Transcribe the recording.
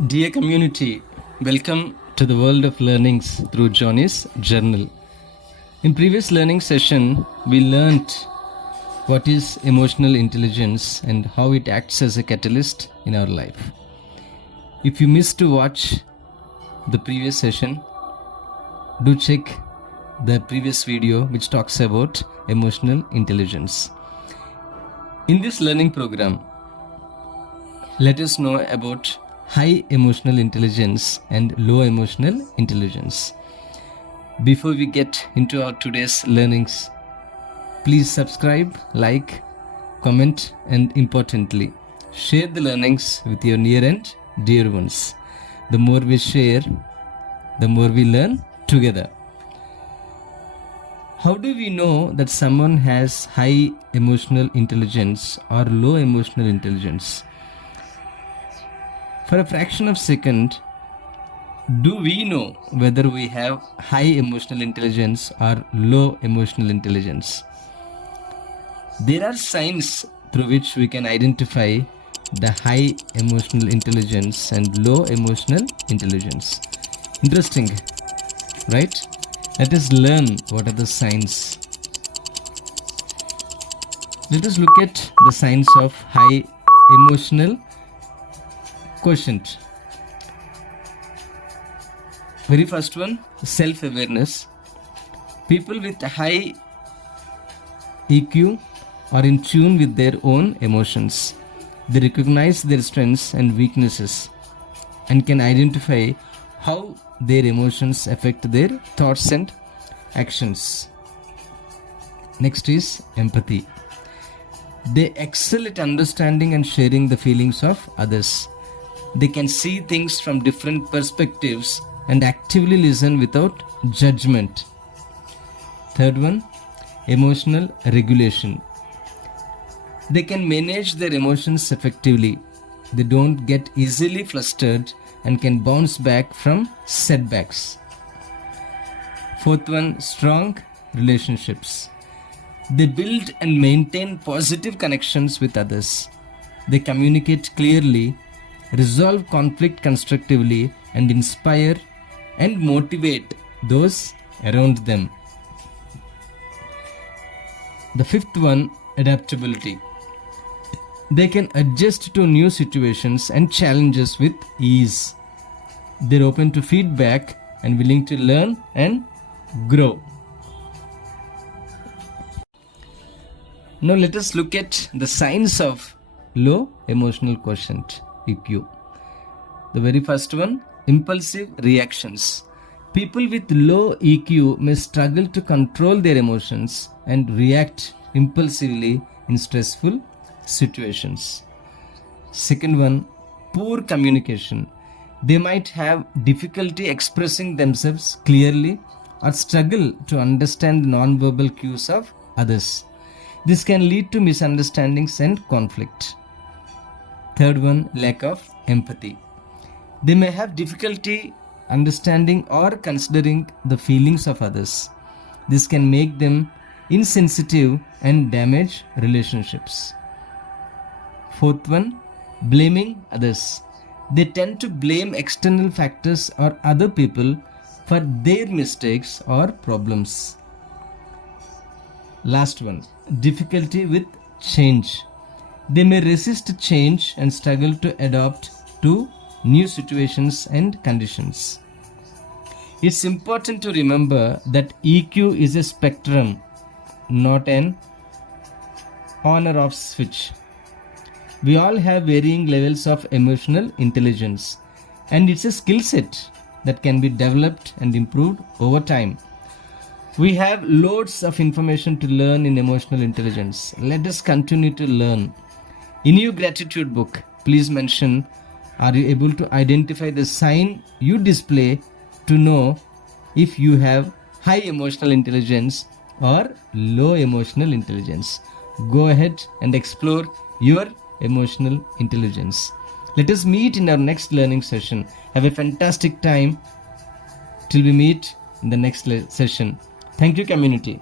Dear community, welcome to the world of learnings through Johnny's Journal. In previous learning session, we learnt what is emotional intelligence and how it acts as a catalyst in our life. If you missed to watch the previous session, do check the previous video which talks about emotional intelligence. In this learning program, let us know about high emotional intelligence and low emotional intelligence. Before we get into our today's learnings, please subscribe, like, comment, and importantly, share the learnings with your near and dear ones. The more we share, the more we learn together. How do we know that someone has high emotional intelligence or low emotional intelligence? For a fraction of a second, do we know whether we have high emotional intelligence or low emotional intelligence? There are signs through which we can identify the high emotional intelligence and low emotional intelligence. Interesting, right? Let us learn what are the signs. Let us look at the signs of high emotional quotient. Very first one, self-awareness. People with high EQ are in tune with their own emotions. They recognize their strengths and weaknesses and can identify how their emotions affect their thoughts and actions. Next is empathy. They excel at understanding and sharing the feelings of others. They can see things from different perspectives and actively listen without judgment. Third one, emotional regulation. They can manage their emotions effectively. They don't get easily flustered and can bounce back from setbacks. Fourth one, strong relationships. They build and maintain positive connections with others. They communicate clearly, resolve conflict constructively, and inspire and motivate those around them. The fifth one, adaptability. They can adjust to new situations and challenges with ease. They're open to feedback and willing to learn and grow. Now let us look at the signs of low emotional quotient, EQ. The very first one, impulsive reactions. People with low EQ may struggle to control their emotions and react impulsively in stressful situations. Second one, poor communication. They might have difficulty expressing themselves clearly or struggle to understand non-verbal cues of others. This can lead to misunderstandings and conflict. Third one, lack of empathy. They may have difficulty understanding or considering the feelings of others. This can make them insensitive and damage relationships. Fourth one, blaming others. They tend to blame external factors or other people for their mistakes or problems. Last one, difficulty with change. They may resist change and struggle to adapt to new situations and conditions. It's important to remember that EQ is a spectrum, not an on or off switch. We all have varying levels of emotional intelligence, and it's a skill set that can be developed and improved over time. We have loads of information to learn in emotional intelligence. Let us continue to learn. In your gratitude book, please mention, are you able to identify the sign you display to know if you have high emotional intelligence or low emotional intelligence? Go ahead and explore your emotional intelligence. Let us meet in our next learning session. Have a fantastic time till we meet in the next session. Thank you, community.